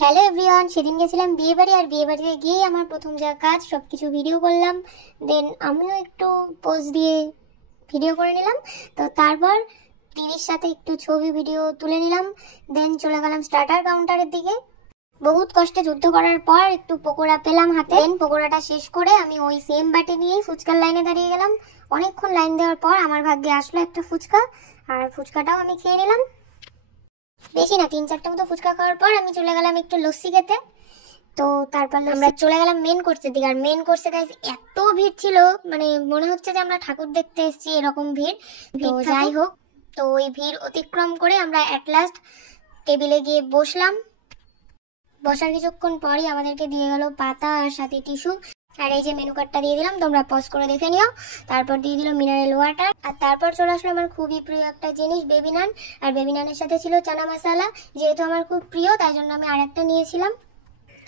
Hello everyone, সেদিন গেছিলাম বিয়ে বাড়ি। আর বিয়ে বাড়িতে গিয়েই আমার প্রথম যা কাজ, সবকিছু ভিডিও করলাম। দেন আমিও একটু পোজ দিয়ে ভিডিও করে নিলাম। তো তারপর দিদির সাথে একটু ছবি ভিডিও তুলে নিলাম। দেন চলে গেলাম স্টার্টার কাউন্টারের দিকে। বহুত কষ্টে যুদ্ধ করার পর একটু পকোড়া পেলাম হাতে। দেন পকোড়াটা শেষ করে আমি ওই সেম বাটি নিয়েই ফুচকার লাইনে দাঁড়িয়ে গেলাম। অনেকক্ষণ লাইন দেওয়ার পর আমার ভাগ্যে আসলো একটা ফুচকা, আর ফুচকাটাও আমি খেয়ে নিলাম। বেশি না, 3-4টা মতো ফুচকা খাওয়ার পর আমি চলে গেলাম একটু লস্যি খেতে। তো তারপর আমরা চলে গেলাম মেন কোর্সের দিকে। আর মেন কোর্সে গাইস এত ভিড় ছিল, মানে মনে হচ্ছে যে আমরা ঠাকুর দেখতে এসেছি, এরকম ভিড়। তো যাই হোক, তো ওই ভিড় অতিক্রম করে আমরা এট লাস্ট টেবিলে গিয়ে বসলাম। বসার কিছুক্ষণ পরই আমাদেরকে দিয়ে গেল পাতা আর সাথে টিস্যু। আর এই যে মেনু কার্ডটা দিয়ে দিলাম, তোমরা পজ করে দেখে নিও। তারপর দিয়ে দিল মিনারেল ওয়াটার। আর তারপর চলে আসলো আমার খুবই প্রিয় একটা জিনিস, বেবি নান। আর বেবি নানের সাথে ছিল চানা মশলা। যেহেতু আমার খুব প্রিয়, তাই জন্য আমি আরেকটা নিয়েছিলাম।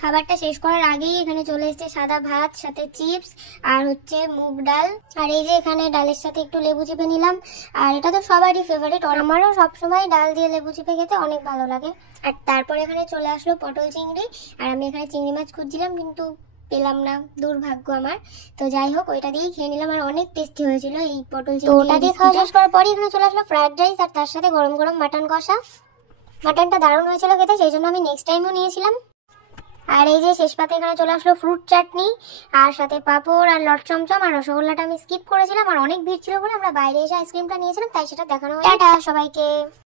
খাবারটা শেষ করার আগেই এখানে চলে এসেছে সাদা ভাত, সাথে চিপস আর হচ্ছে মুগ ডাল। আর এই যে এখানে ডালের সাথে একটু লেবু চিপে নিলাম। আর এটা তো সবারই ফেভারিট, আমারও সবসময় ডাল দিয়ে লেবু চিপে খেতে অনেক ভালো লাগে। আর তারপর এখানে চলে আসলো পটল চিংড়ি। আর আমি এখানে চিংড়ি মাছ খুঁজছিলাম, কিন্তু পেলাম না, দুর্ভাগ্য আমার। তো যাই হোক, ওইটা দিয়েই খেয়ে নিলাম। আর অনেক টেস্টি হয়েছিল এই পটল চিংড়ি। ওটা দিয়ে খাওয়া শেষ করার পরই এখানে চলে আসলো ফ্রাইড রাইস, আর তার সাথে গরম গরম মাটন কষা। মাটনটা দারুণ হয়েছিল খেতে, সেই জন্য আমি নেক্সট টাইমও নিয়েছিলাম। আর এই যে শেষ পাতে এখানে চলে আসলো ফ্রুট চাটনি, আর সাথে পাঁপড় আর লট চমচম। আর রসগোল্লাটা আমি স্কিপ করেছিলাম, আর অনেক ভিড় ছিল বলে আমরা বাইরে এসে আইসক্রিমটা নিয়েছিলাম, তাই সেটা দেখানো হয়। টাটা সবাইকে।